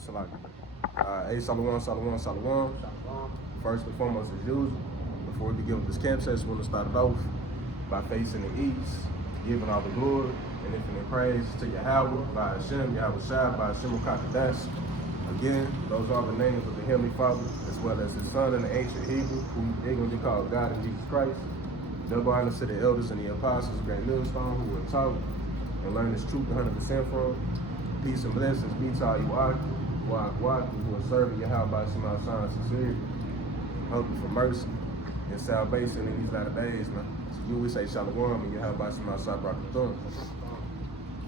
Salak. Hey, Salawam, Salawam, Salawam. First and foremost, as usual, before we begin with this camp session, we want to start it off by facing the east, giving all the glory and infinite praise to Yahawashi, Bahasham, Yahawashi, Bahasham, Kakadash. Again, those are the names of the Heavenly Father, as well as His Son in the ancient Hebrew, who they're going to be called God and Jesus Christ. Double honor to the elders and the apostles, great millstone, who were taught and learned this truth 100% from. Peace and blessings be to all you who are serving Yahawashi, my son, sincerely, hoping for mercy and salvation in these latter days. Man. So you always say Shalom and Yahawashi, my son, Barakathon.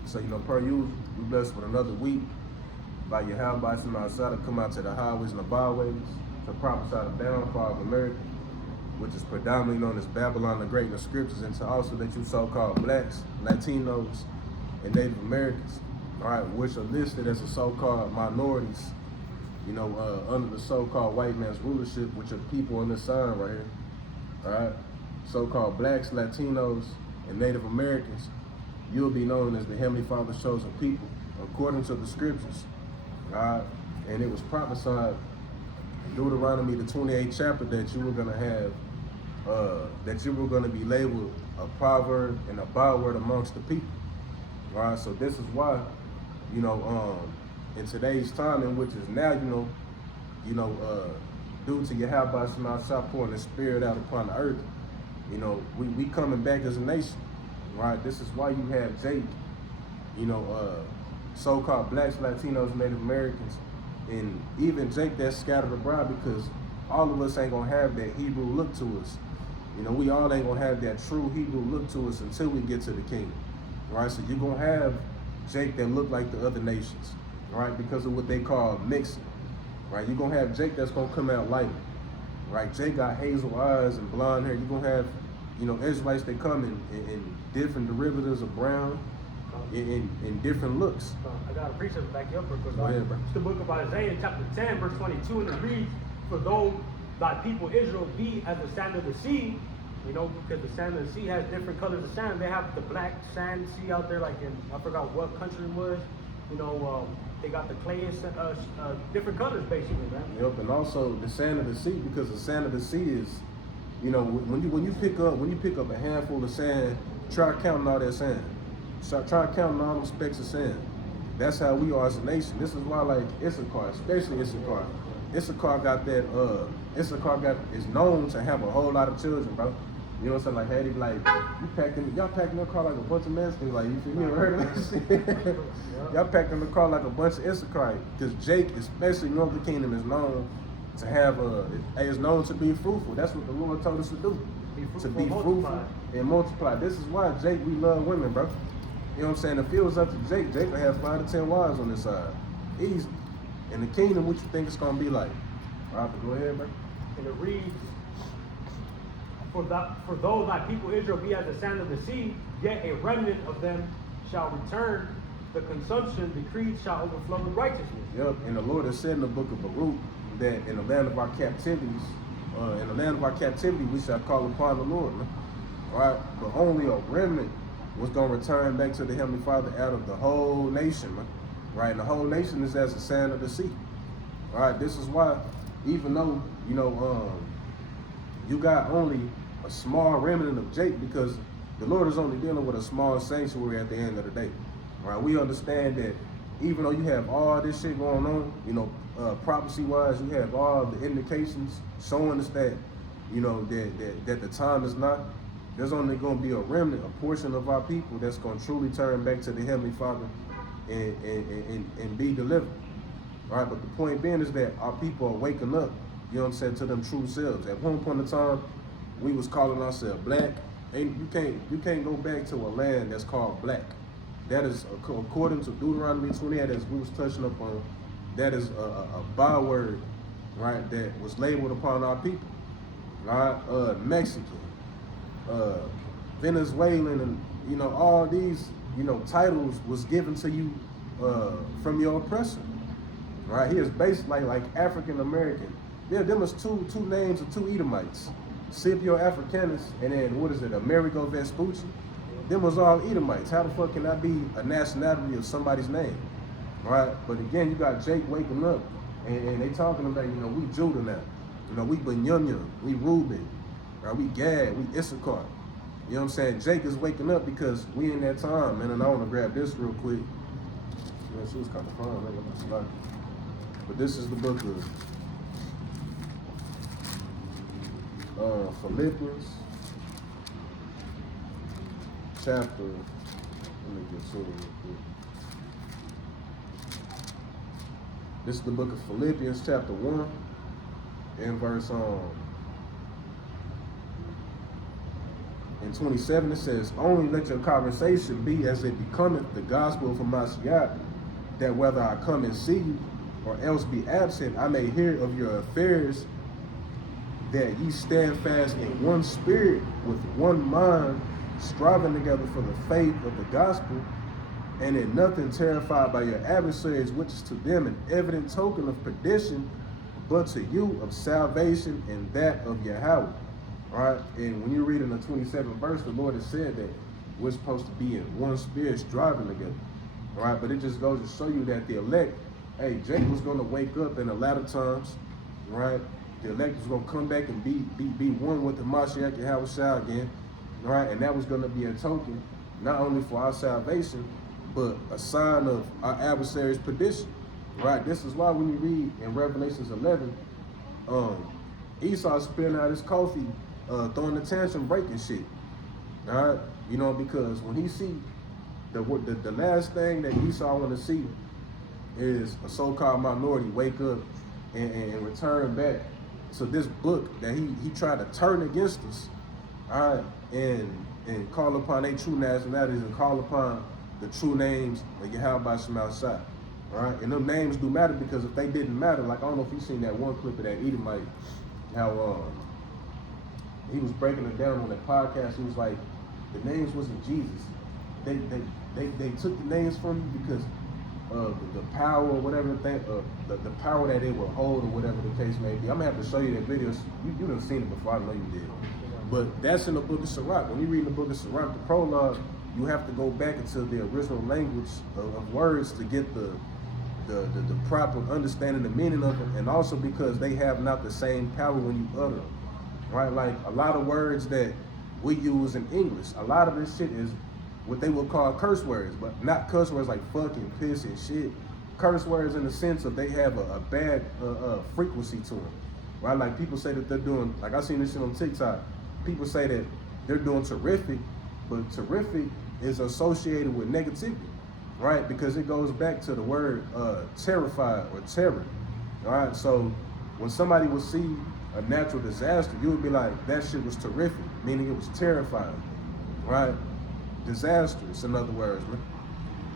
So, per usual, we blessed with another week by Yahawashi, my son, to come out to the highways and the byways to prophesy the downfall of America, which is predominantly known as Babylon the Great in the scriptures, and to also let you so-called blacks, Latinos, and Native Americans, all right, which are listed as the so-called minorities, under the so-called white man's rulership, which are people on this sign right here, all right? So-called blacks, Latinos, and Native Americans, you'll be known as the Heavenly Father's chosen people, according to the scriptures, all right? And it was prophesied in Deuteronomy, the 28th chapter, that you were going to have, that you were going to be labeled a proverb and a byword amongst the people, all right? So this is why, in today's time, in which is now, due to Yahawashi Shah pouring the spirit out upon the earth, we coming back as a nation, right? This is why you have Jake, so-called blacks, Latinos, Native Americans, and even Jake that's scattered abroad, because all of us ain't gonna have that Hebrew look to us. We all ain't gonna have that true Hebrew look to us until we get to the kingdom, right? So you're gonna have Jake that look like the other nations, right? Because of what they call mixing, right? You're gonna have Jake that's gonna come out lighter, right? Jake got hazel eyes and blonde hair. You're gonna have, Israelites that come in different derivatives of brown, in different looks. I got a precept to back you up real quick. Go ahead, bro. It's the book of Isaiah, chapter 10, verse 22, and it reads, "For though thy people Israel be as the sand of the sea," because the sand of the sea has different colors of sand. They have the black sand sea out there, like in, I forgot what country it was. They got the clay, different colors basically, man. Yep, and also the sand of the sea, because the sand of the sea is, when you pick up a handful of sand, try counting all that sand. Try counting all them specks of sand. That's how we are as a nation. This is why, like Issachar, especially Issachar got that. Issachar is known to have a whole lot of children, bro. You know what I'm saying? Like, hey, they be like, y'all packing the car like a bunch of Mexicans. Like, you ever heard of that shit? Y'all packing the car like a bunch of Issachar. Because Jake, especially Northern Kingdom, is known to have is known to be fruitful. That's what the Lord told us to do. Be fruitful and multiply. This is why, Jake, we love women, bro. You know what I'm saying? If it was up to Jake would have 5 to 10 wives on this side. Easy. In the kingdom, what you think it's going to be like? All right, go ahead, bro. And it reads, For though thy people Israel be as the sand of the sea, yet a remnant of them shall return. The consumption decreed shall overflow with righteousness. Yep, and the Lord has said in the book of Baruch that in the land of our captivities, we shall call upon the Lord. Man. All right, but only a remnant was going to return back to the Heavenly Father out of the whole nation, man. Right? And the whole nation is as the sand of the sea. All right, this is why, even though, you got only a small remnant of Jake, because the Lord is only dealing with a small sanctuary at the end of the day. All right, we understand that even though you have all this shit going on, prophecy-wise, you have all the indications showing us that, that the time is not. There's only going to be a remnant, a portion of our people that's going to truly turn back to the Heavenly Father and be delivered. All right, but the point being is that our people are waking up, to them true selves. At one point in time, we was calling ourselves black, and you can't go back to a land that's called black. That is, according to Deuteronomy 28, as we was touching up on, that is a byword, right, that was labeled upon our people. All right, Mexican, Venezuelan, and all these titles was given to you from your oppressor. Right? He is basically like African American. Yeah, them is two names of two Edomites. Scipio Africanus, and then Amerigo Vespucci. Them was all Edomites. How the fuck can that be a nationality of somebody's name? right? But again, you got Jake waking up, and they talking about, we Judah now. We Benyamin, we Reuben, right? We Gad, we Issachar. You know what I'm saying? Jake is waking up because we in that time, man. And I want to grab this real quick. Man, she was kind of fun, man. But this is the book of Philippians, chapter. Let me get to it real quick. This is the book of Philippians, chapter 1, and verse in 27, it says, "Only let your conversation be as it becometh the gospel of Mashiach, that whether I come and see you, or else be absent, I may hear of your affairs, that ye stand fast in one spirit, with one mind, striving together for the faith of the gospel, and in nothing terrified by your adversaries, which is to them an evident token of perdition, but to you of salvation, and that of Yahweh." Right? And when you read in the 27th verse, the Lord has said that we're supposed to be in one spirit, striving together. Right? But it just goes to show you that the elect, hey, Jake was going to wake up in the latter times, right? The elect was going to come back and be one with the Mashiach Yahawashi again, right? And that was going to be a token, not only for our salvation, but a sign of our adversary's perdition, right? This is why when you read in Revelations 11, Esau spilling out his coffee, throwing a tantrum, breaking shit, all right? Because when he see the last thing that Esau want to see is a so-called minority wake up and return back to this book that he tried to turn against us, all right, and call upon their true nationalities and call upon the true names of Yahawashi outside, right? And them names do matter, because if they didn't matter, like, I don't know if you seen that one clip of that Edomite, how he was breaking it down on that podcast. He was like, the names wasn't Jesus. They took the names from you because the power or whatever thing, the power that it will hold, or whatever the case may be. I'm gonna have to show you that video. You done seen it before, I know you did. But that's in the book of Sirach. When you read the book of Sirach, the prologue, you have to go back into the original language of words to get the proper understanding, the meaning of them, and also because they have not the same power when you utter them, right? Like a lot of words that we use in English, a lot of this shit is what they would call curse words, but not curse words like fucking, piss, and shit. Curse words in the sense of they have a bad frequency to them, right? Like people say that they're doing, like I seen this shit on TikTok, people say that they're doing terrific, but terrific is associated with negativity, right? Because it goes back to the word terrified or terror, all right? So when somebody would see a natural disaster, you would be like, that shit was terrific, meaning it was terrifying, right? Disastrous, in other words, man.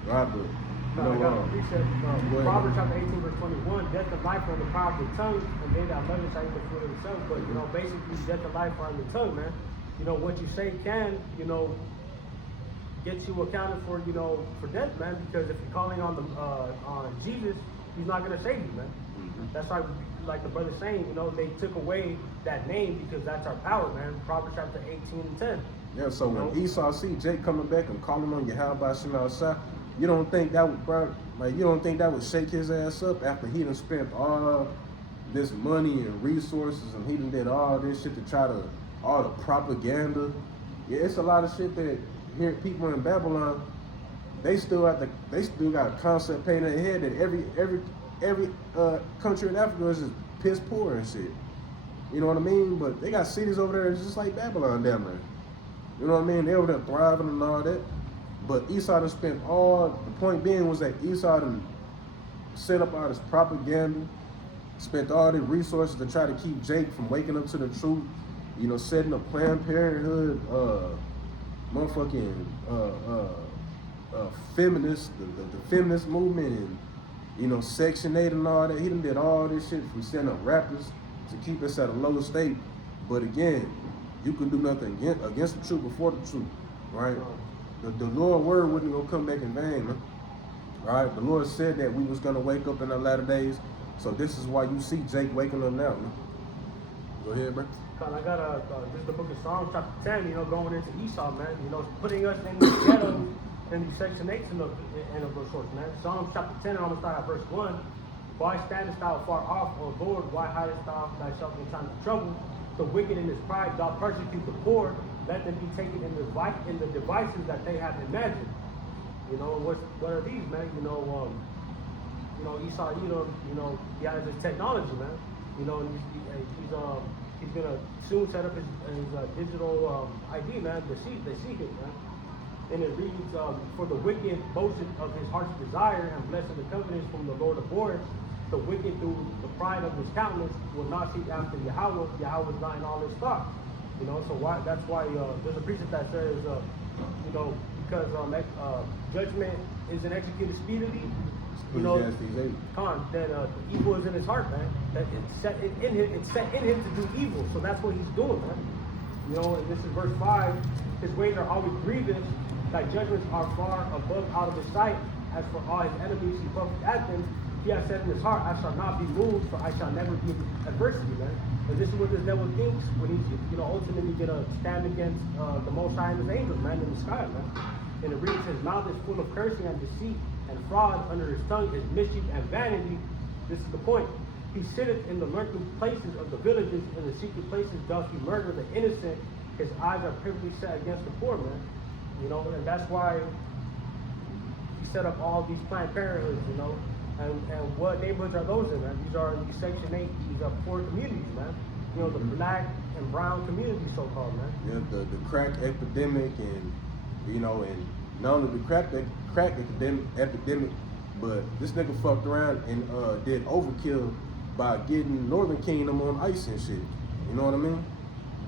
Right, but Proverbs chapter 18, verse 21, death and life are in the power of the tongue, and they that love it shall eat the fruit of the son. But basically death and life are in the tongue, man. What you say can, get you accounted for, for death, man, because if you're calling on Jesus, he's not gonna save you, man. That's why, like the brother's saying, they took away that name because that's our power, man. Proverbs chapter 18 and 10. Yeah, so when Esau see Jake coming back and calling on Yahawashi outside, you don't think that would, bro, like, you don't think that would shake his ass up after he done spent all this money and resources, and he done did all this shit to try to, all the propaganda. Yeah, it's a lot of shit that here people in Babylon, they still got a concept painted in their head that every country in Africa is just piss poor and shit. You know what I mean? But they got cities over there that's just like Babylon down there. You know what I mean? They over there thriving and all that. But Esau done spent the point being was that Esau done set up all this propaganda, spent all the resources to try to keep Jake from waking up to the truth, setting up Planned Parenthood, feminists, the feminist movement, and, Section 8 and all that. He done did all this shit from setting up rappers to keep us at a low state. But again, you can do nothing against the truth before the truth, right? The Lord's word wasn't gonna come back in vain, man. All right, the Lord said that we was gonna wake up in the latter days, so this is why you see Jake waking up now, man. Go ahead, bro. I got this is the book of Psalms chapter 10, going into Esau, man. Putting us in the ghetto, in these section 8 in of those sorts, man. Psalms chapter 10, and I'm going to start at verse 1. Why standest thou far off, O Lord? Why hidest thou thyself in times of trouble? The wicked in his pride doth persecute the poor. Let them be taken in the devices that they have imagined. You know, what are these, man? Esau, he has his technology, man. And he's gonna soon set up his digital ID, man. They seek it, man. And it reads, for the wicked boasted of his heart's desire, and blessed the covenants from the Lord of Lords. The wicked, through the pride of his countenance, will not seek after Yahweh. Yahweh is not in all his thoughts. So that's why there's a precept that says, because judgment isn't executed speedily. That evil is in his heart, man. That it's set in him to do evil. So that's what he's doing, man. And this is verse 5. His ways are always grievous. Thy judgments are far above out of his sight. As for all his enemies, he puffeth at them. He has said in his heart, I shall not be moved, for I shall never be in adversity, man. And this is what this devil thinks when he's, ultimately gonna stand against the Most High and his angels, man, in the sky, man. And it reads, his mouth is full of cursing and deceit and fraud. Under his tongue is mischief and vanity. This is the point. He sitteth in the lurking places of the villages. In the secret places doth he murder the innocent. His eyes are privily set against the poor, man. And that's why he set up all these Planned Parenthoods, And what neighborhoods are those in, man? These are Section 8, these are poor communities, man. The black and brown communities, so-called, man. Yeah, the crack epidemic and not only the crack epidemic, but this nigga fucked around and did overkill by getting Northern Kingdom on ice and shit. You know what I mean?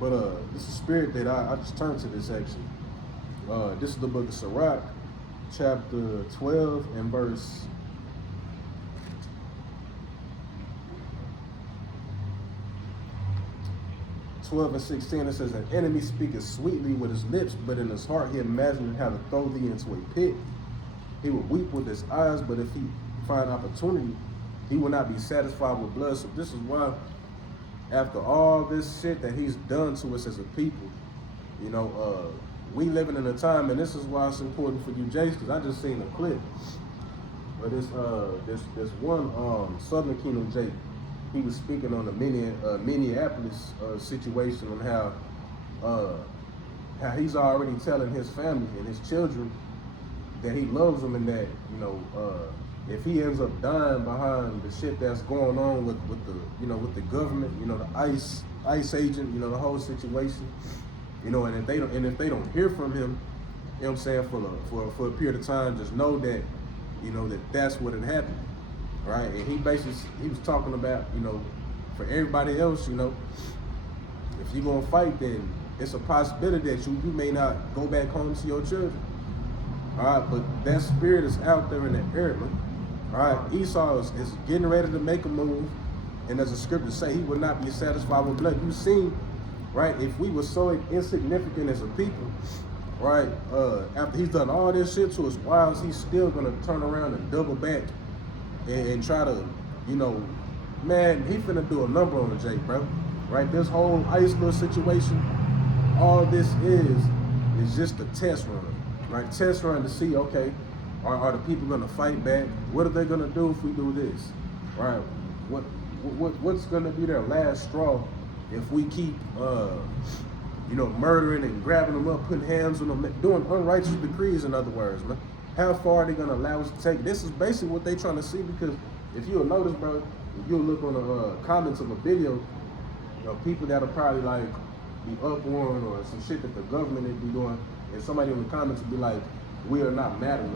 But this is spirit that I just turned to this section. This is the book of Sirach, chapter 12 and verse 12 and 16, it says, an enemy speaketh sweetly with his lips, but in his heart he imagined how to throw thee into a pit. He will weep with his eyes, but if he find opportunity, he will not be satisfied with blood. So this is why, after all this shit that he's done to us as a people, we living in a time, and this is why it's important for you, Jace, because I just seen a clip. But this one Southern Kingdom Jake, he was speaking on the Minneapolis situation, on how he's already telling his family and his children that he loves them, and that if he ends up dying behind the shit that's going on with the government, the ICE agent, the whole situation, and if they don't hear from him, what I'm saying, for a period of time, just know that that's what had happened. Right, and he was talking about, for everybody else, if you're gonna fight, then it's a possibility that you may not go back home to your children. All right, but that spirit is out there in the air, man. All right, Esau is getting ready to make a move, and as the scriptures say, he will not be satisfied with blood. You see, right? If we were so insignificant as a people, right? After he's done all this shit to his wives, he's still gonna turn around and double back. And try to, man, he finna do a number on the Jake, bro. Right? This whole ice little situation, all this is just a test run. Right? Test run to see, okay, are the people gonna fight back? What are they gonna do if we do this? Right? What's gonna be their last straw if we keep murdering and grabbing them up, putting hands on them, doing unrighteous decrees, in other words, man? How far are they gonna allow us to take? This is basically what they trying to see, because if you'll notice, bro, if you'll look on the comments of a video, people that'll probably like be upwarring or some shit that the government is be doing, and somebody in the comments will be like, we are not mad enough.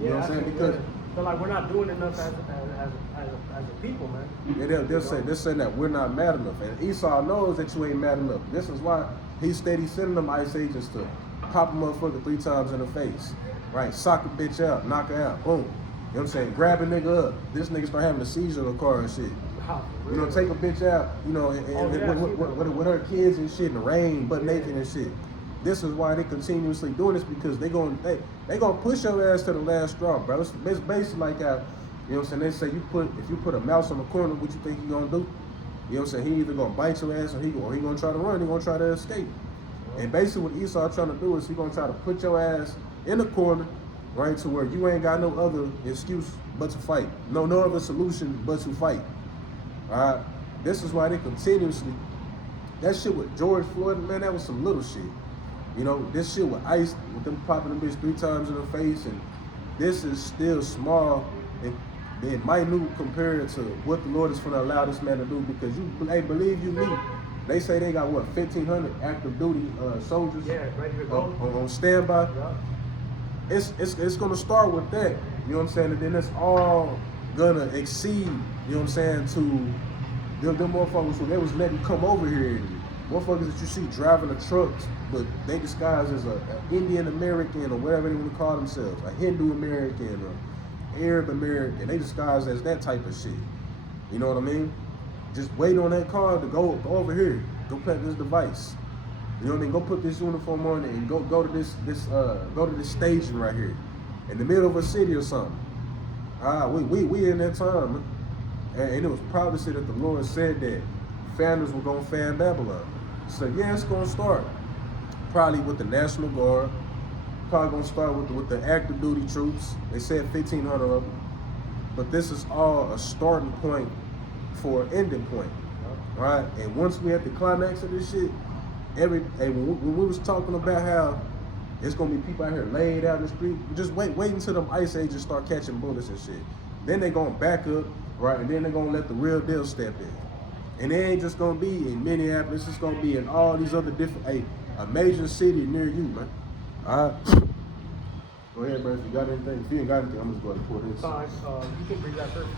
You know what I'm saying? Because they're like, we're not doing enough as a people, man. Yeah, they're saying that we're not mad enough, and Esau knows that you ain't mad enough. This is why he's steady sending them ICE agents to pop a motherfucker 3 times in the face. Right, sock a bitch out, knock her out, boom. You know what I'm saying? Grab a nigga up. This nigga start having a seizure in the car and shit. Wow, really? Take a bitch out, with her kids and shit in the rain, butt naked and shit. This is why they continuously doing this, because they gonna push your ass to the last straw, bro. It's basically like how, they say if you put a mouse on the corner, what you think he gonna do? You know what I'm saying? He either gonna bite your ass or he gonna try to run, he gonna try to escape. And basically what Esau trying to do is he gonna try to put your ass in the corner, right, to where you ain't got no other excuse but to fight. No other solution but to fight. All right. This is why they continuously. That shit with George Floyd, man, that was some little shit. You know, this shit with ICE, with them popping the bitch 3 times in the face, and this is still small and minute compared to what the Lord is going to allow this man to do. Because hey, believe you me, they say they got what 1,500 active duty soldiers ready to go on standby. Yeah. It's going to start with that. You know what I'm saying? And then it's all gonna exceed. You know what I'm saying? To them motherfuckers who they was letting come over here. Motherfuckers that you see driving the trucks, but they disguise as a Indian American or whatever they want to call themselves, a Hindu American or Arab American. They disguise as that type of shit. You know what I mean? Just wait on that car to go over here, go plant this device. You know what I mean? Go put this uniform on and go to this staging right here, in the middle of a city or something. We in that time, man. And it was prophecy that the Lord said that families were gonna fan Babylon. So yeah, it's gonna start probably with the National Guard. Probably gonna start with the active duty troops. They said 1,500 of them. But this is all a starting point for an ending point, right? And once we at the climax of this shit, when we was talking about how it's gonna be people out here laid out in the street, just wait until them ICE agents start catching bullets and shit. Then they gonna back up, right? And then they're gonna let the real deal step in. And it ain't just gonna be in Minneapolis, it's gonna be in all these other different, a major city near you, man. All right. Go ahead, bro. If you got anything, if you ain't got anything, I'm just going to pour this. Fine. You can bring that first.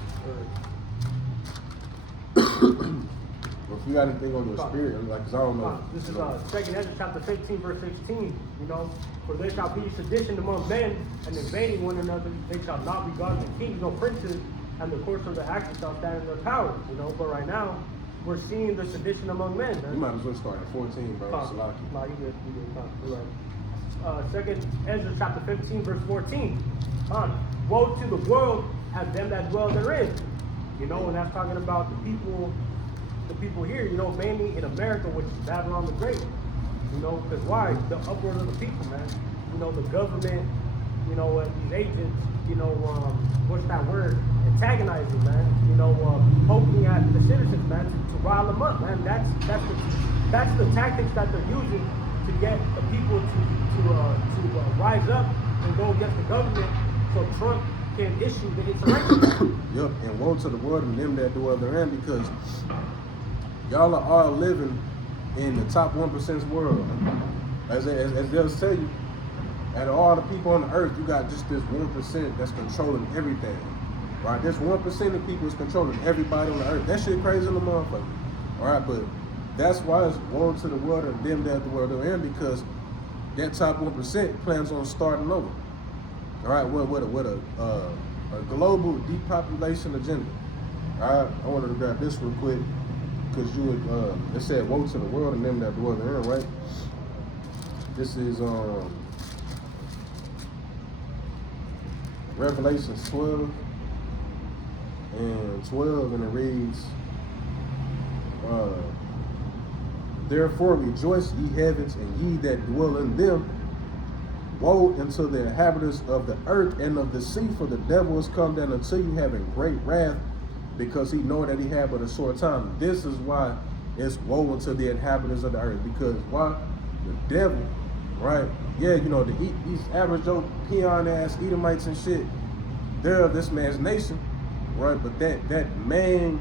Well, if you got anything on your spirit, like, cause I don't know. This is 2 Ezra chapter 15, verse 16. You know, for there shall be sedition among men, and invading one another, they shall not regard the kings or princes, and the course of the actions shall stand in their power. You know, but right now, we're seeing the sedition among men. Man. You might as well start at 14, bro. It's lucky. No, you good. You're right. 2 Ezra chapter 15, verse 14. Woe to the world and them that dwell therein. You know, and that's talking about the people here, you know, mainly in America, which is Babylon the Great. You know, because why? The upward of the people, man. You know, the government, you know, these agents, you know, what's that word? Antagonizing, man. You know, poking at the citizens, man, to rile them up, man. That's the tactics that they're using to get the people to rise up and go against the government, so Trump can issue the insurrection. Yep, and woe to the world and them that dwell therein, because y'all are all living in the top 1%'s world. As they'll tell you, out of all the people on the earth, you got just this 1% that's controlling everything. Right? This 1% of people is controlling everybody on the earth. That shit crazy in the motherfucker. Alright, but that's why it's woe to the world and them that dwell therein, because that top 1% plans on starting over. Alright, with a global depopulation agenda. Alright, I wanted to grab this real quick, because it said woe to the world and them that dwell therein, right? This is Revelations 12 and 12, and it reads, therefore rejoice, ye heavens, and ye that dwell in them. Woe unto the inhabitants of the earth and of the sea, for the devil is come down unto you, having great wrath, because he know that he had but a short time. This is why it's woe unto the inhabitants of the earth, because why? The devil, right? Yeah, you know, these average Joe peon ass Edomites and shit, they're of this man's nation, right? But that main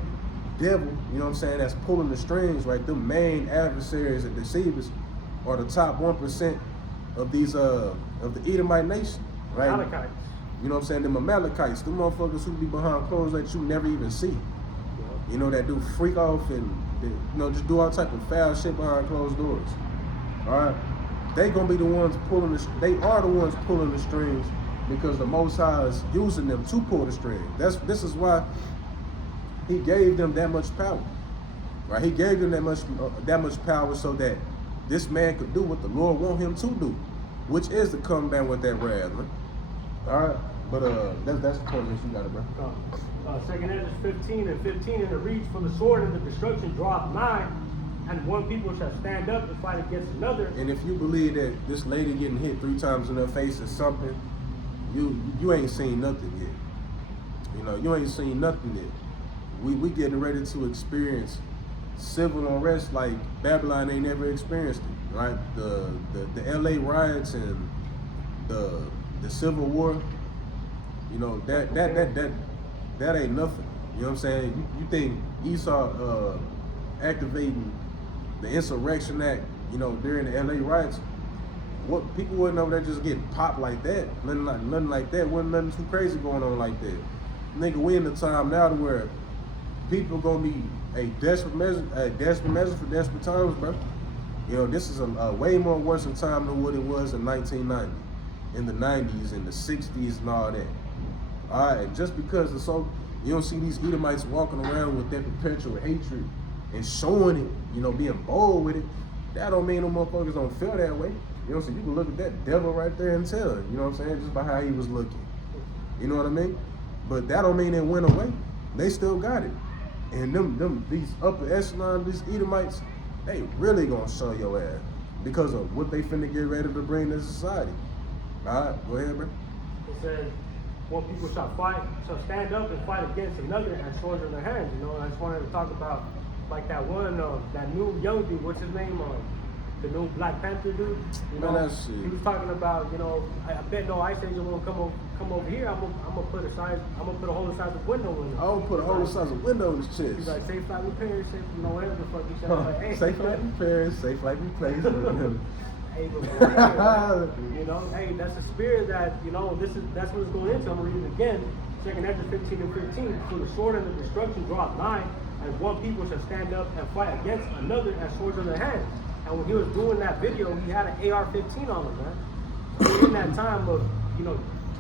devil, you know what I'm saying, that's pulling the strings, right? The main adversaries and deceivers are the top 1% of these of the Edomite nation, right? Amalekites. You know what I'm saying? Them Amalekites, them motherfuckers who be behind clothes that you never even see. Yeah. You know, that do freak off and they, you know, just do all type of foul shit behind closed doors. Alright? They gonna be the ones pulling they are the ones pulling the strings, because the Most High is using them to pull the strings. This is why he gave them that much power. Right? He gave them that much power so that this man could do what the Lord want him to do, which is to come down with that wrath, man. Alright? But that's the point that you got it, bro. 2 Ezra 15 and 15, and it reads, for the sword and the destruction draweth nigh, and one people shall stand up and fight against another. And if you believe that this lady getting hit 3 times in her face is something, you ain't seen nothing yet. You know, you ain't seen nothing yet. We getting ready to experience civil unrest like Babylon ain't never experienced it, right? The LA riots and the Civil War, you know, that ain't nothing. You know what I'm saying? You think Esau activating the Insurrection Act, you know, during the LA riots, what people wouldn't over there just getting popped like that. Nothing like that. Wasn't nothing too crazy going on like that. Nigga, we in the time now to where people gonna be a desperate measure for desperate times, bro. You know, this is a way more worse time than what it was in 1990, in the 90s, in the 60s, and all that. All right, and just because it's so, you don't see these Edomites walking around with that perpetual hatred and showing it, you know, being bold with it, that don't mean no motherfuckers don't feel that way. You know what I'm saying? You can look at that devil right there and tell, you know what I'm saying, just by how he was looking. You know what I mean? But that don't mean it went away. They still got it. And these upper echelon, these Edomites, they really gonna show your ass because of what they finna get ready to bring to society. All right, go ahead, bro. It says, one people shall stand up and fight against another and swords in their hands. You know, I just wanted to talk about like that one, that new young dude. What's his name? The new Black Panther dude. You know, he was talking about, you know, I bet no Ice Age will come over here. I'm gonna put a hole the size of window in him. I'm gonna put a hole the size of window in his chest. He's like, safe flight repairs, safe, you know, whatever the fuck he said. Like, hey, safe flight repairs, safe flight replacement. Hey, but you know, hey, that's the spirit that, you know, that's what it's going into. I'm gonna read it again. 2nd Ezra 15 and 15. So the sword and the destruction draw nigh, and one people shall stand up and fight against another and swords in their hands. And when he was doing that video, he had an AR-15 on him, man. So in that time of, you know,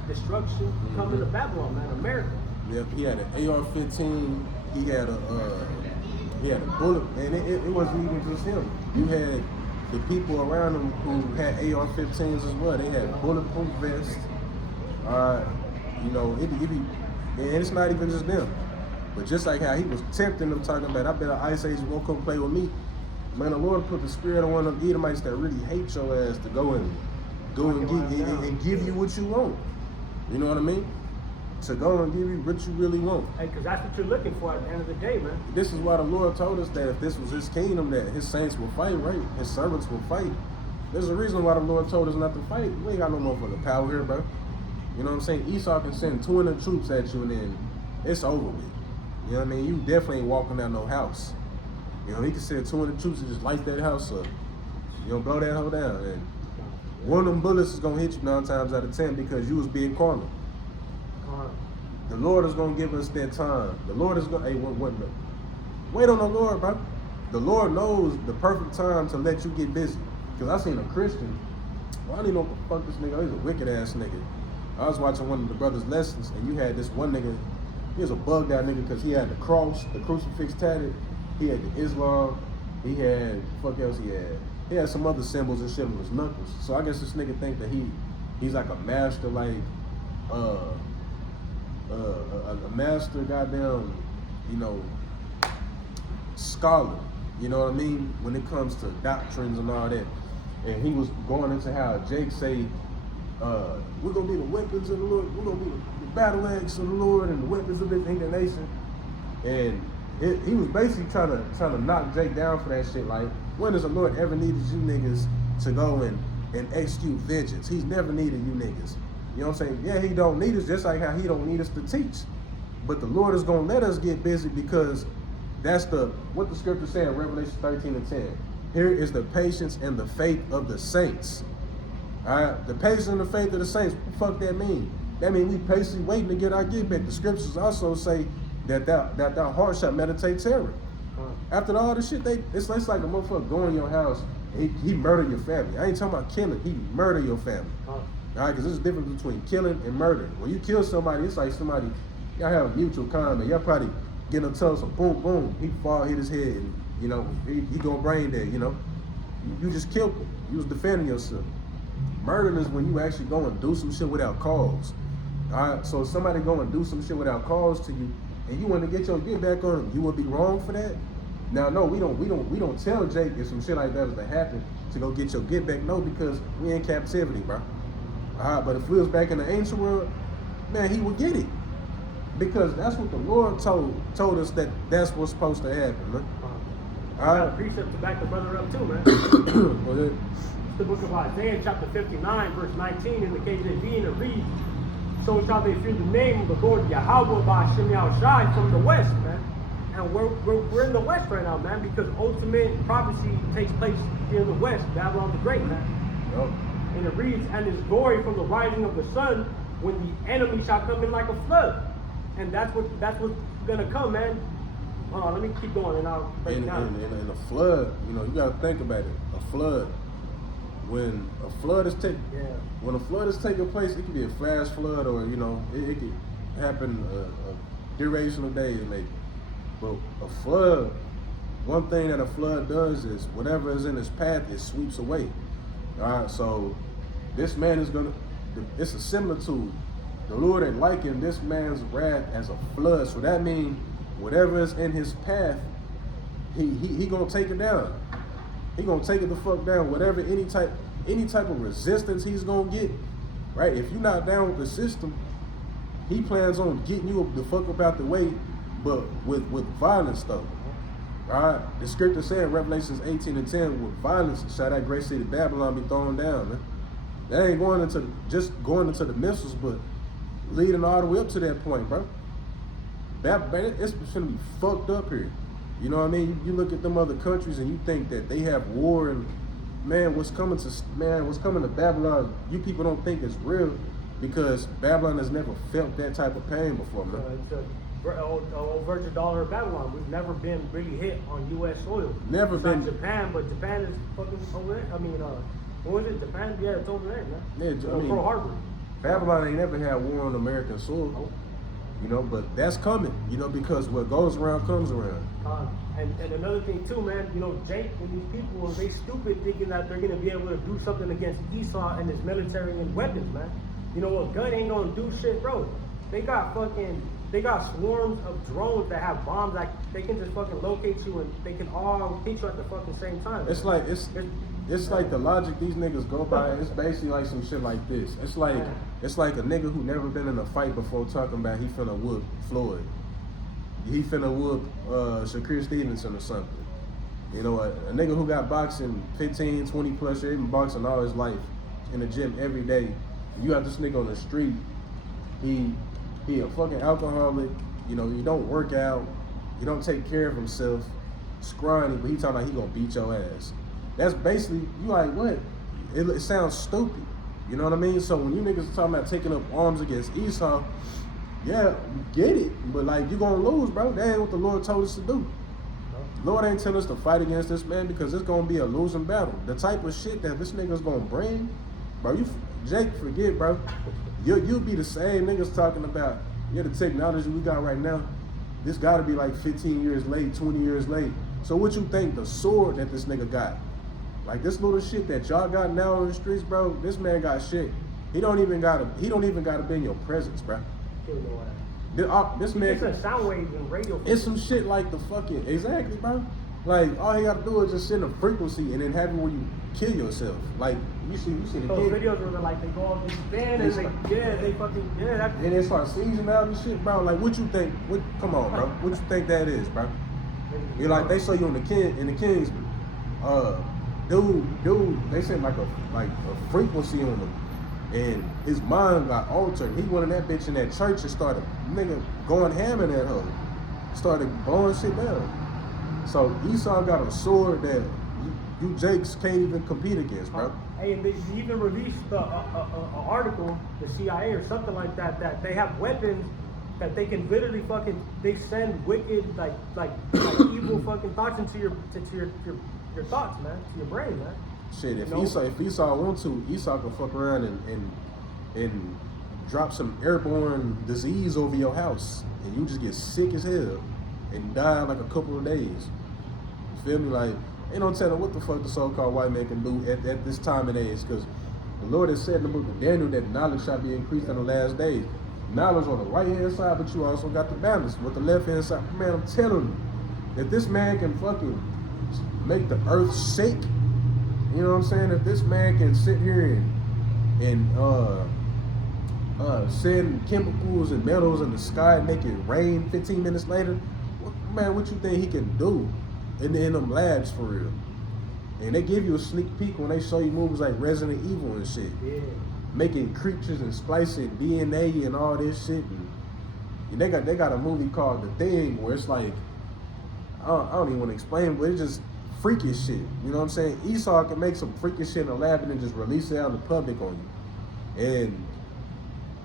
destruction coming to Babylon, man, America. Yep, he had an AR-15. He had a bullet, and it wasn't even just him. You had the people around him who had AR-15s as well. They had bulletproof vests. You know, and it's not even just them. But just like how he was tempting them, talking about, I bet an Ice Age won't come play with me. Man, the Lord put the spirit on one of the Edomites that really hate your ass to go and give you what you want. You know what I mean? To go and give you what you really want. Hey, because that's what you're looking for at the end of the day, man. This is why the Lord told us that if this was his kingdom, that his saints will fight, right? His servants will fight. There's a reason why the Lord told us not to fight. We ain't got no motherfucking power here, bro. You know what I'm saying? Esau can send 200 troops at you and then it's over with. You know what I mean? You definitely ain't walking out no house. You know, he can send 200 troops and just light that house up. You know, blow that hoe down. And one of them bullets is going to hit you 9 times out of 10 because you was being cornered. The Lord is going to give us that time. The Lord is going to, wait on the Lord, bro. The Lord knows the perfect time to let you get busy. Because I seen a Christian, well, I didn't know what the fuck this nigga, he's a wicked ass nigga. I was watching one of the brothers' lessons and you had this one nigga, he was a bugged out nigga because he had the cross, the crucifix tatted. He had the Islam. He had, what else he had? He had some other symbols and shit on his knuckles. So I guess this nigga think that he's like a master, like, a master goddamn, you know, scholar. You know what I mean? When it comes to doctrines and all that. And he was going into how Jake say, we're going to be the weapons of the Lord. We're going to be the battle axe of the Lord and the weapons of his indignation. And he was basically trying to knock Jake down for that shit. Like, when has the Lord ever needed you niggas to go and execute vengeance? He's never needed you niggas. You know what I'm saying? Yeah, he don't need us, just like how he don't need us to teach. But the Lord is gonna let us get busy because that's what the scripture said in Revelation 13 and 10. Here is the patience and the faith of the saints. Alright, the patience and the faith of the saints. What the fuck that mean? That means we patiently waiting to get our get back. The scriptures also say that thou heart shall meditate terror. After all this shit, it's like a motherfucker go in your house and he murder your family. I ain't talking about killing, he murder your family. Alright, because there's a difference between killing and murder. When you kill somebody, it's like somebody, y'all have a mutual comment. Y'all probably get in a tussle, boom, boom, he fall, hit his head, and you know, he go brain dead, you know. You just killed him. You was defending yourself. Murdering is when you actually go and do some shit without cause. Alright, so if somebody go and do some shit without cause to you, and you want to get your get back on them, you would be wrong for that? Now, no, we don't tell Jake if some shit like that was to happen to go get your get back. No, because we in captivity, bro. But if we was back in the ancient world, man, he would get it. Because that's what the Lord told us that's what's supposed to happen, man. Got a precept to back the brother up too, man. Well, It's the book of Isaiah, chapter 59, verse 19, in the KJV, and it reads, "So shall they fear the name of the Lord Yahawashi Bahasham Yahawashi from the west," man. And we're in the west right now, man, because ultimate prophecy takes place here in the west, Babylon the Great, man. yep. And it reads, "And his glory from the rising of the sun, when the enemy shall come in like a flood." And that's what's gonna come, man. Hold on, let me keep going and I'll break it down. In a flood, you gotta think about it. A flood. When a flood is taking place, it can be a flash flood, or it could happen a duration of days maybe. But a flood, one thing that a flood does is whatever is in its path, it sweeps away. All right, so this man is it's a similitude. The Lord had likened this man's wrath as a flood. So that means whatever is in his path, he gonna take it down. He gonna take it the fuck down. Whatever any type of resistance he's gonna get, right? If you're not down with the system, he plans on getting you the fuck up out the way, but with violence though. Alright? The scripture said in Revelations 18:10, with violence shall that great city Babylon be thrown down, man. That ain't going into the missiles, but leading all the way up to that point, bro. It's gonna be fucked up here. You know what I mean? You look at them other countries and you think that they have war, and what's coming to Babylon, you people don't think it's real because Babylon has never felt that type of pain before, man. It's a virgin dollar of Babylon. We've never been really hit on U.S. soil. Never been. Japan, but Japan is fucking over there. I mean, what was it? Japan? Yeah, it's over there, man. Yeah, Pearl Harbor. Babylon ain't never had war on American soil. Nope. But that's coming, because what goes around comes around. And another thing too, man, Jake and these people, they stupid thinking that they're gonna be able to do something against Esau and his military and weapons, man. A gun ain't gonna do shit, bro. They got swarms of drones that have bombs that they can just fucking locate you and they can all hit you at the fucking same time. It's like the logic these niggas go by. It's basically like some shit like this. It's like a nigga who never been in a fight before talking about he finna whoop Floyd. He finna whoop Shakur Stevenson or something. A nigga who got boxing 15, 20 plus years, been boxing all his life in the gym every day. You got this nigga on the street. He a fucking alcoholic. He don't work out. He don't take care of himself. Scrawny, but he talking like he gonna beat your ass. That's basically, you like, what? It sounds stupid. You know what I mean? So when you niggas are talking about taking up arms against Esau, yeah, get it. But you gonna lose, bro. That ain't what the Lord told us to do. The Lord ain't telling us to fight against this man because it's gonna be a losing battle. The type of shit that this nigga's gonna bring, bro, Jake, forget, bro. You'll be the same niggas talking about, the technology we got right now. This gotta be 15 years late, 20 years late. So what you think the sword that this nigga got? This little shit that y'all got now on the streets, bro, this man got shit. He don't even gotta be in your presence, bro. This man, it's a sound wave and radio. It's some shit like the fucking, exactly, bro. All you gotta do is just send a frequency and then have it where you kill yourself. You see the those kid, videos where they go on this band and and they start seizing out and shit, bro. What you think? Come on, bro. What you think that is, bro? They show you in the Kingsman. Dude, they sent a frequency on him, and his mind got altered. He went in that bitch in that church and started going ham in that hoe, started blowing shit down. So Esau got a sword that you Jakes can't even compete against, bro. Hey, and they even released an article, the CIA or something like that, that they have weapons that they can literally they send wicked like evil fucking thoughts into your thoughts, man, to your brain, man. Shit, if Esau want to, Esau can fuck around and drop some airborne disease over your house, and you just get sick as hell and die in a couple of days. You feel me? Ain't no telling what the fuck the so-called white man can do at this time and age, because the Lord has said in the book of Daniel that knowledge shall be increased in the last days. Knowledge on the right hand side, but you also got the balance with the left hand side. Man, I'm telling you, if this man can fucking make the earth shake, you know what I'm saying? If this man can sit here and send chemicals and metals in the sky and make it rain 15 minutes later, what you think he can do in them labs for real? And they give you a sneak peek when they show you movies like Resident Evil and shit. Yeah. Making creatures and splicing DNA and all this shit. And they got a movie called The Thing where it's like, I don't even want to explain it, but it's just freakish shit. You know what I'm saying? Esau can make some freakish shit in the lab and then just release it out in the public on you. And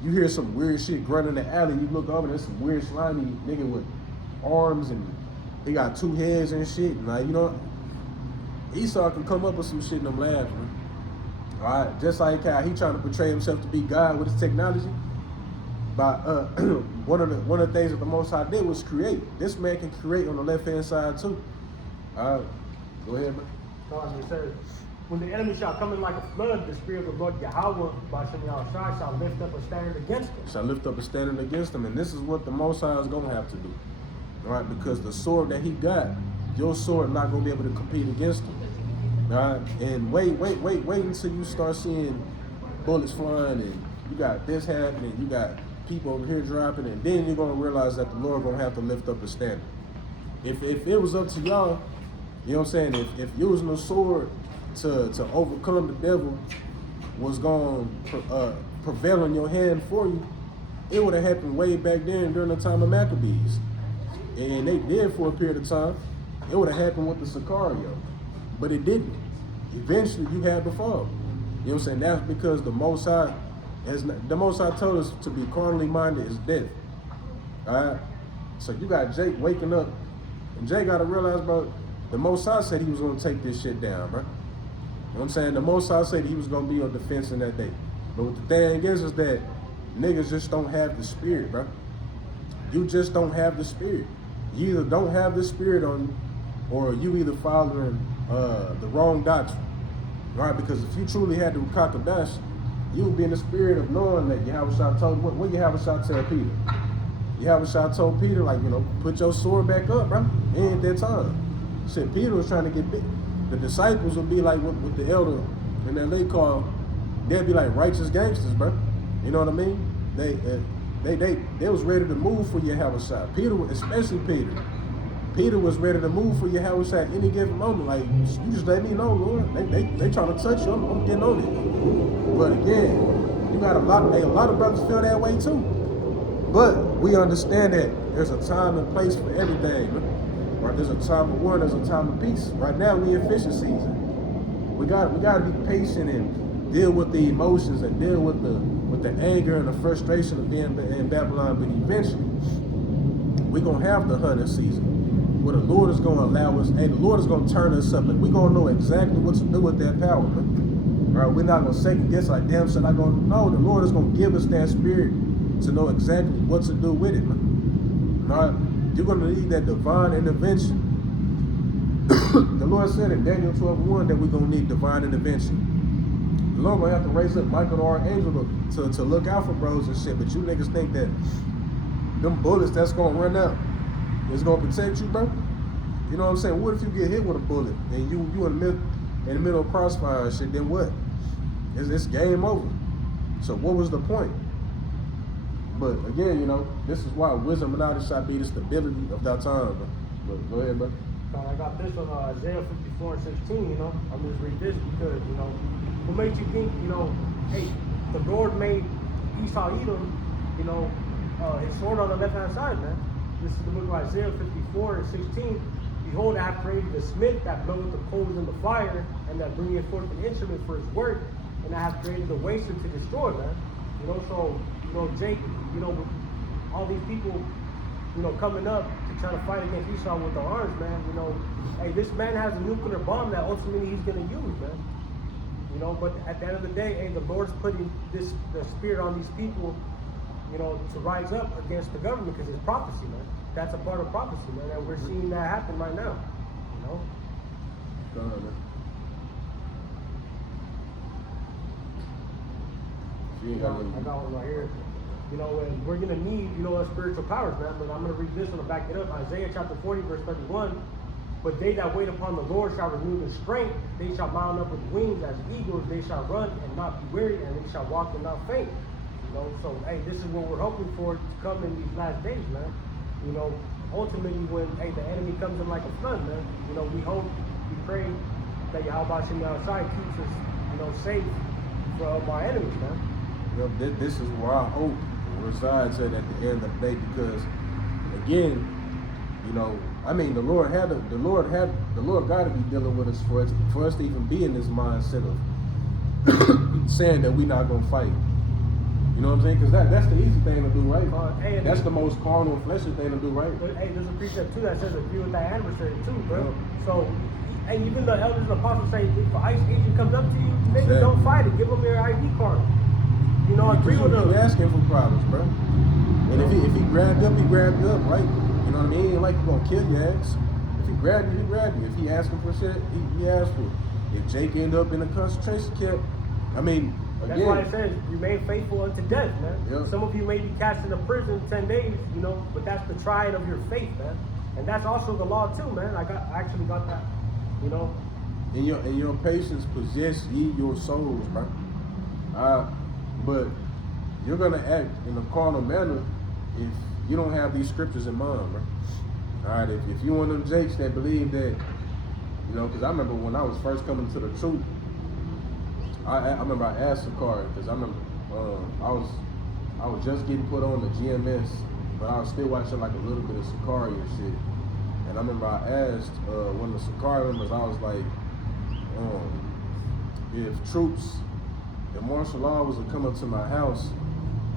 you hear some weird shit grunt in the alley, you look over, there's some weird slimy nigga with arms and he got 2 heads and shit. And like, you know, Esau can come up with some shit in them labs, man. Alright, just like how he trying to portray himself to be God with his technology. By one of the things that the Most High did was create. This man can create on the left hand side too. Alright, go ahead, man. God, it says, when the enemy shall come in like a flood, the spirit of the Lord Yahweh, Bahasham Yahawashi, shall lift up a standard against him. Shall lift up a standard against him, and this is what the Most High is gonna have to do. Alright, because the sword that he got, your sword not gonna be able to compete against him. Alright, and wait until you start seeing bullets flying and you got this happening, you got people over here dropping, and then you're gonna realize that the Lord gonna have to lift up a standard. If it was up to y'all, you know what I'm saying? If using a sword to overcome the devil was gonna prevail in your hand for you, it would have happened way back then during the time of Maccabees, and they did for a period of time. It would have happened with the Sicario, but it didn't. Eventually, you had the fall. You know what I'm saying? That's because the Most High, the Most High told us to be carnally minded is death. All right. So you got Jake waking up, and Jake got to realize, bro, the Most High said he was gonna take this shit down, bro. You know what I'm saying? The Most High said he was gonna be on defense in that day. But what the thing is that niggas just don't have the spirit, bro. You just don't have the spirit. You either don't have the spirit on you, or you either following the wrong doctrine, right? Because if you truly had the Rukakadash, you would be in the spirit of knowing that Yahawashi told, what Yahawashi tell Peter? Yahawashi told Peter, like, you know, put your sword back up, bro. It ain't that time. Shit, Peter was trying to get bit. The disciples would be like what the elder in that they call, they'd be like righteous gangsters, bro. You know what I mean? They was ready to move for Yahawashi. Peter, especially Peter. Peter was ready to move for Yahawashi at any given moment. Like, you just let me know, Lord. They trying to touch you. I'm getting on it. But again, you got a lot of brothers feel that way too. But we understand that there's a time and place for everything, man. Right? There's a time of war, there's a time of peace. Right now we in fishing season. We got to be patient and deal with the emotions and deal with the anger and the frustration of being in Babylon. But eventually, we're gonna have the hunting season where the Lord is gonna allow us. Hey, the Lord is gonna turn us up, and we're gonna know exactly what to do with that power, man. All right, we're not gonna second guess like, damn, should I go? No, the Lord is gonna give us that spirit to know exactly what to do with it, man. All right, you're gonna need that divine intervention. The Lord said in Daniel 12:1 that we're gonna need divine intervention. The Lord gonna have to raise up Michael the Archangel to look out for bros and shit. But you niggas think that them bullets that's gonna run out is gonna protect you, bro? You know what I'm saying? What if you get hit with a bullet and you in the middle of crossfire and shit? Then what? It's game over. So what was the point? But again, you know, this is why wisdom and knowledge shall be the stability of that time, bro. But go ahead, bro. I got this on Isaiah 54:16, you know. I'm just read this because, you know, what made you think, you know, hey, the Lord made Esau Edom, you know, his sword on the left-hand side, man. This is the book of Isaiah 54:16. Behold, I have created the smith that bloweth the coals in the fire, and that bringeth forth an instrument for his work, and I have created the waster to destroy, man. You know, so, you know, Jake, you know, with all these people, you know, coming up to try to fight against Esau with the arms, man, you know, hey, this man has a nuclear bomb that ultimately he's gonna use, man. You know, but at the end of the day, hey, the Lord's putting the spirit on these people, you know, to rise up against the government because it's prophecy, man. That's a part of prophecy, man, and we're seeing that happen right now, you know. Go ahead, man. I got one right here. You know, and we're gonna need, you know, our spiritual powers, man. But I'm gonna read this one to back it up. Isaiah chapter 40, verse 31. But they that wait upon the Lord shall renew their strength. They shall mount up with wings as eagles. They shall run and not be weary, and they shall walk and not faint. You know, so hey, this is what we're hoping for to come in these last days, man. You know, ultimately when the enemy comes in like a flood, man. You know, we hope, we pray that Yahawashi outside keeps us, you know, safe from our enemies, man. You know, this is where our hope resides at the end of the day, because again, you know, I mean, the Lord got to be dealing with us for us to even be in this mindset of saying that we're not gonna fight. You know what I'm saying? Because that's the easy thing to do, right? That's the most carnal and fleshly thing to do, right? Hey, there's a precept too that says agree with that adversary too, bro. Yeah. So, and even the elders and apostles say, if an ICE agent comes up to you, nigga, Exactly. don't fight it. Give them your ID card. You know, agree with them. You're asking for problems, bro. And if he grabbed you up, he grabbed you up, right? You know what I mean? It ain't like he's gonna kill your ass. If he grabbed you, he grabbed you. If he asking for shit, he asked for it. If Jake end up in a concentration camp, I mean, That's again, why it says remain faithful unto death, man. Yeah. Some of you may be cast into prison 10 days, you know, but that's the trying of your faith, man. And that's also the law too, man. I actually got that, you know. in your patience possess ye your souls, bro. But you're gonna act in a carnal manner if you don't have these scriptures in mind, bro. All right, if you one of them jakes that believe that, you know, because I remember when I was first coming to the truth, I remember I asked Sakari, because I remember I was just getting put on the GMS, but I was still watching like a little bit of Sakari and shit. And I remember I asked one of the Sakari members, I was like, if martial law was to come up to my house,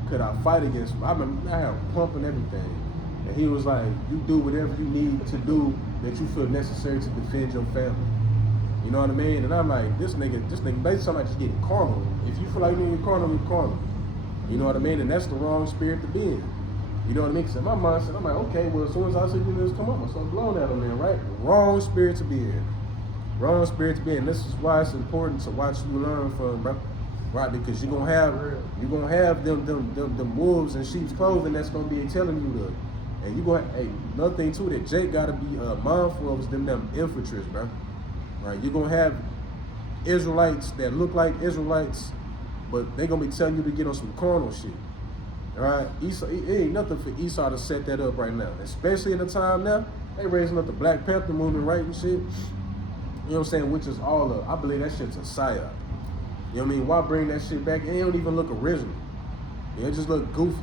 could I fight against them? I remember I had a pump and everything. And he was like, you do whatever you need to do that you feel necessary to defend your family. You know what I mean? And I'm like, this nigga basically somebody just getting carnal. If you feel like you're carnal, you're carnal. You know what I mean? And that's the wrong spirit to be in. You know what I mean? Because in my mindset, I'm like, okay, well, as soon as I see you just come up, I'm start blowing at them then, right? Wrong spirit to be in. Wrong spirit to be in. This is why it's important to watch you learn from, bro. Right? Because you're gonna have them wolves in sheep's clothing that's gonna be telling you look. And you gonna another thing too that Jake gotta be mindful of is them infiltrates, bro. Right? You're gonna have Israelites that look like Israelites, but they gonna be telling you to get on some carnal shit. Alright? Esau, it ain't nothing for Esau to set that up right now. Especially in the time now, they raising up the Black Panther movement, right, and shit. You know what I'm saying? Which is all I believe that shit's a psyop. You know what I mean? Why bring that shit back? It don't even look original. It just look goofy.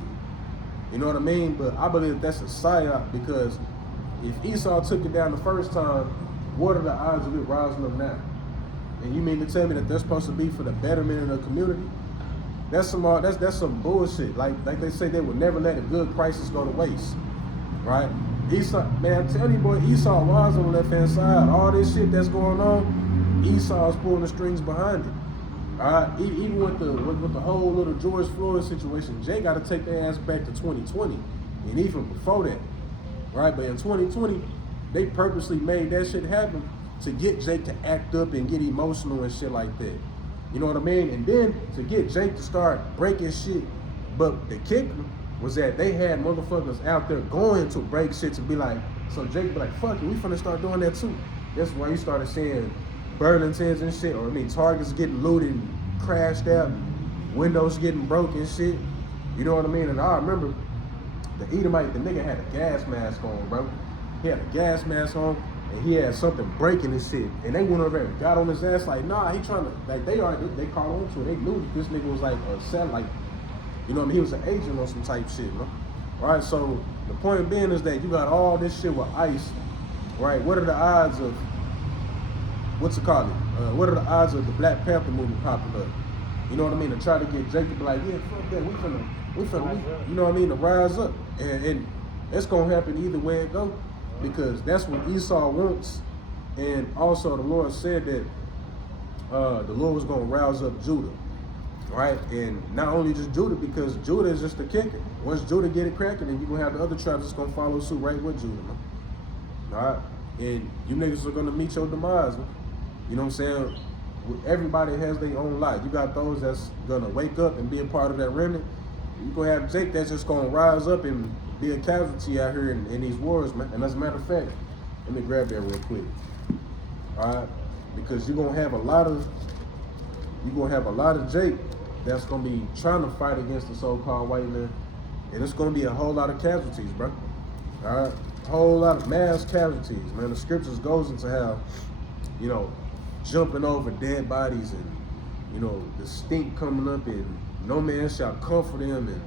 You know what I mean? But I believe that's a psyop, because if Esau took it down the first time, what are the odds of it rising up now? And you mean to tell me that they're supposed to be for the betterment of the community? That's some bullshit. Like they say, they would never let a good crisis go to waste, right? Esau, man, I'm telling you, boy, Esau was on the left-hand side. All this shit that's going on, Esau's pulling the strings behind it. All right, even with the whole little George Floyd situation, Jay got to take their ass back to 2020, and even before that, right? But in 2020, they purposely made that shit happen to get Jake to act up and get emotional and shit like that. You know what I mean? And then to get Jake to start breaking shit. But the kicker was that they had motherfuckers out there going to break shit to be like, so Jake be like, fuck it, we finna start doing that too. That's why you started seeing Burlingtons and shit, or I mean Targets getting looted and crashed out, windows getting broken and shit. You know what I mean? And I remember the Edomite, the nigga had a gas mask on, bro. He had a gas mask on, and he had something breaking his shit. And they went over there and got on his ass like, nah, he trying to, like, they caught on to it. They knew that this nigga was like a satellite. You know what I mean? He was an agent on some type shit, bro. Right, so the point being is that you got all this shit with ICE, right? What are the odds of, what are the odds of the Black Panther movement popping up? You know what I mean? To try to get Jake to be like, yeah, fuck that, we finna, you know what I mean? To rise up. And it's gonna happen either way it go, because that's what Esau wants. And also the Lord said that the Lord was gonna rouse up Judah, right? And not only just Judah, because Judah is just the kicker. Once Judah get it cracking, then you're gonna have the other tribes that's gonna follow suit right with Judah, man. All right? And you niggas are gonna meet your demise, man. You know what I'm saying? Everybody has their own life. You got those that's gonna wake up and be a part of that remnant, You gonna have Jake that's just gonna rise up and be a casualty out here in these wars, man. And as a matter of fact, let me grab that real quick. Alright? Because you're gonna have a lot of Jake that's gonna be trying to fight against the so-called white man. And it's gonna be a whole lot of casualties, bro. Alright? A whole lot of mass casualties, man. The scriptures goes into how, you know, jumping over dead bodies and, you know, the stink coming up and no man shall comfort them, and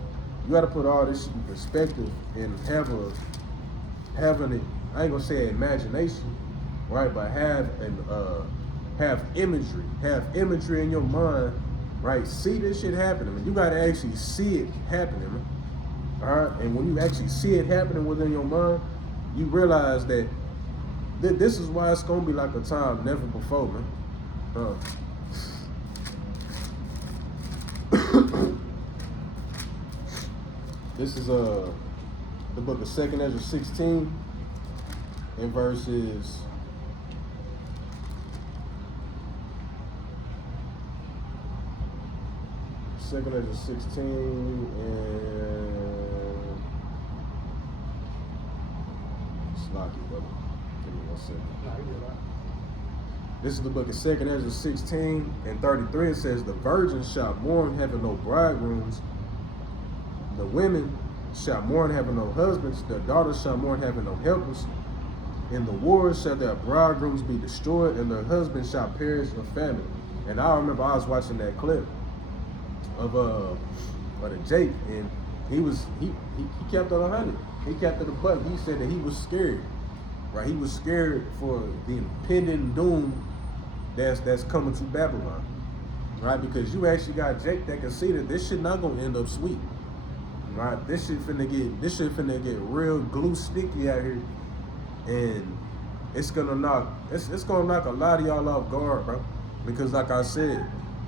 you gotta put all this in perspective and have an I ain't gonna say imagination, right? But have imagery in your mind, right? See this shit happening. You gotta actually see it happening, man. Alright? And when you actually see it happening within your mind, you realize that this is why it's gonna be like a time never before, man. This is the book of 2nd Ezra 16 and verses 2nd Ezra 16 and sloppy, brother. Give me 1 second. This is the book of 2nd Ezra 16 and 33. It says, the virgins shall mourn having no bridegrooms. The women shall mourn having no husbands. Their daughters shall mourn having no helpers. In the wars shall their bridegrooms be destroyed, and their husbands shall perish of famine. And I remember I was watching that clip of the Jake, and he kept it 100. He kept it a buck. He said that he was scared, right? He was scared for the impending doom that's coming to Babylon, right? Because you actually got Jake that can see that this shit not gonna end up sweet, right? This shit finna get real glue sticky out here, and it's gonna knock a lot of y'all off guard, bro. Because like I said,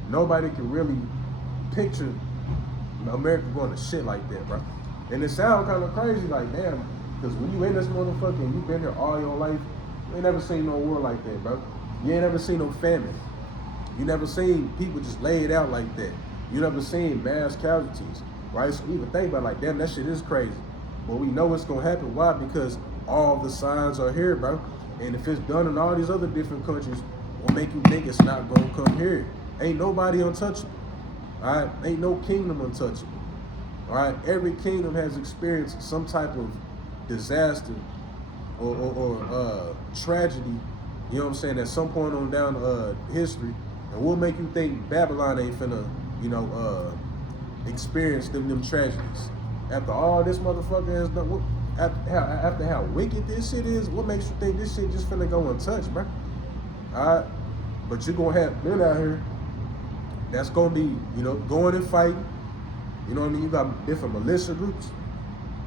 nobody can really picture America going to shit like that, bro. And it sounds kind of crazy, like damn, because when you in this motherfucker and you've been here all your life, you ain't never seen no war like that, bro. You ain't never seen no famine. You never seen people just laid out like that. You never seen mass casualties, right? So we even think about like, damn, that shit is crazy. But we know it's gonna happen. Why? Because all the signs are here, bro. And if it's done in all these other different countries, what make you think it's not gonna come here? Ain't nobody untouchable. All right, ain't no kingdom untouchable. All right, every kingdom has experienced some type of disaster or tragedy. You know what I'm saying? At some point on down history, and what make you think Babylon ain't finna, experience them tragedies? After all this motherfucker has done, after how wicked this shit is, what makes you think this shit just finna go untouched, bro? All right, but you're gonna have men out here that's gonna be, going and fighting. You know what I mean? You got different militia groups.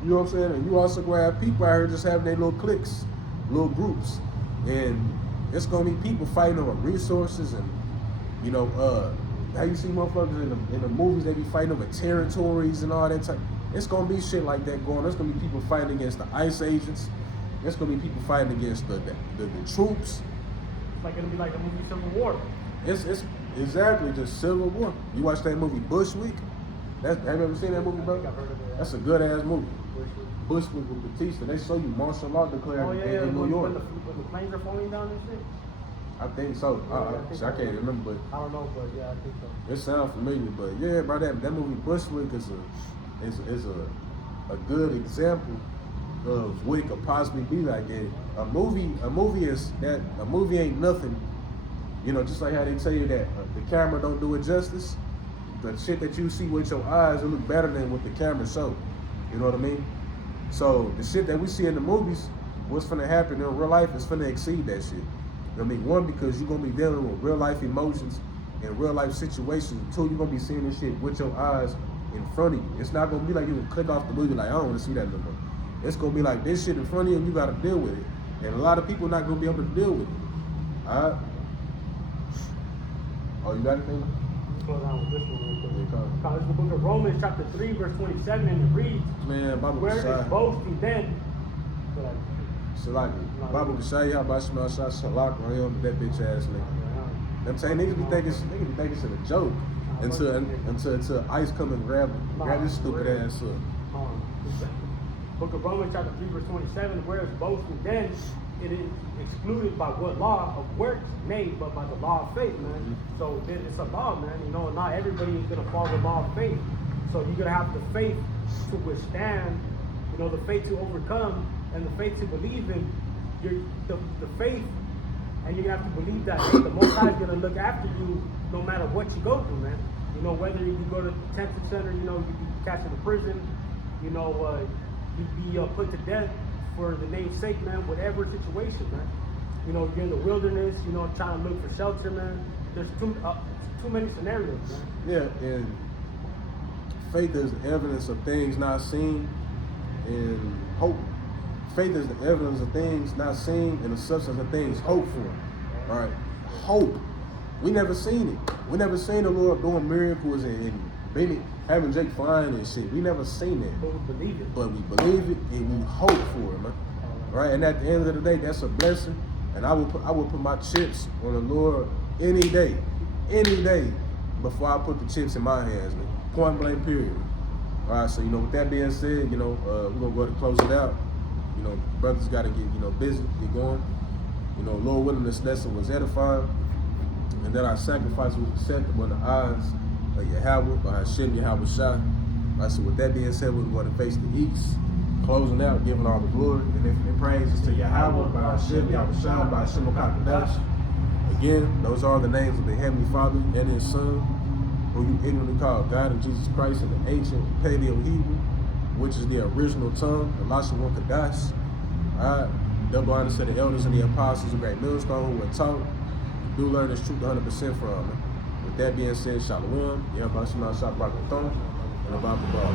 You know what I'm saying? And you also gonna have people out here just having their little cliques, little groups, and it's gonna be people fighting over resources and, how you see motherfuckers in the movies, they be fighting over territories and all that type. It's gonna be shit like that going on. There's gonna be people fighting against the ICE agents. There's gonna be people fighting against the troops. It's like gonna be like a movie Civil War. It's exactly just Civil War. You watch that movie Bushwick? Have you ever seen that movie, bro? I think I've heard of it. That's a good ass movie. Bushwick with Batista. They show you martial law declared in New York. When the planes are falling down and shit? I think so. I can't remember, but I don't know, but yeah, I think so. it sounds familiar. But yeah, bro, that movie Bushwick is a good example of what it could possibly be like. And a movie ain't nothing. Just like how they tell you that the camera don't do it justice. The shit that you see with your eyes will look better than what the camera show. You know what I mean? So the shit that we see in the movies, what's finna happen in real life is finna exceed that shit. You know what I mean? One, because you're gonna be dealing with real life emotions and real life situations. Two, you're gonna be seeing this shit with your eyes in front of you. It's not gonna be like you can click off the movie like, I don't wanna see that no more. It's gonna be like this shit in front of you and you gotta deal with it. And a lot of people not gonna be able to deal with it. Alright? Oh, you got anything? Let's go down with this one real quick. It's the book of Romans, chapter 3, verse 27, and it reads, Man, Bible where is boasting then? Salaki. Bible Kashai, Bahasham, Salak, that bitch ass nigga. I'm saying niggas be thinking it's a joke. until ICE come and grab this stupid ass up. Book of Romans chapter 3 verse 27, whereas boasting then it is excluded by what law of works? Nay, but by the law of faith, man. Mm-hmm. So it's a law, man. You know, not everybody is gonna follow the law of faith. So you're gonna have the faith to withstand, you know, the faith to overcome, and the faith to believe in the faith, and you're gonna have to believe that the Most High is gonna look after you no matter what you go through, man. You know, whether you go to detention center, you know, you be cast into prison, you know, you be put to death for the name's sake, man. Whatever situation, man. You know, you're in the wilderness, you know, trying to look for shelter, man. There's too many scenarios, man. Yeah, and faith is the evidence of things not seen, and hope. Faith is the evidence of things not seen, and the substance of things hoped for. All right, hope. We never seen it. We never seen the Lord doing miracles and having Jake flying and shit. We never seen it. But we believe it. But we believe it and we hope for it, man. Right? And at the end of the day, that's a blessing. And I would put my chips on the Lord any day before I put the chips in my hands, man. Point blank, period. All right, so, you know, with that being said, you know, we're going to go ahead and close it out. You know, brothers got to get, you know, busy, get going. You know, Lord willing, this lesson was edifying. And that our sacrifice was acceptable in the eyes of Yahweh, Bahasham, Yahawashi. All right, so with that being said, we're going to face the east. Closing out, giving all the glory and infinite praises to Yahweh, Bahasham, Yahawashi, Bahasham, Kakadash. Again, those are the names of the Heavenly Father and His Son, who you ignorantly call God and Jesus Christ in the ancient Paleo-Hebrew, which is the original tongue, Elisha Kadash. All right, double honor to the elders and the apostles of Great Millstone who were taught. Do learn this truth 100% from. With that being said, Shalom, Yahawashi, Shabbat, and about the ball.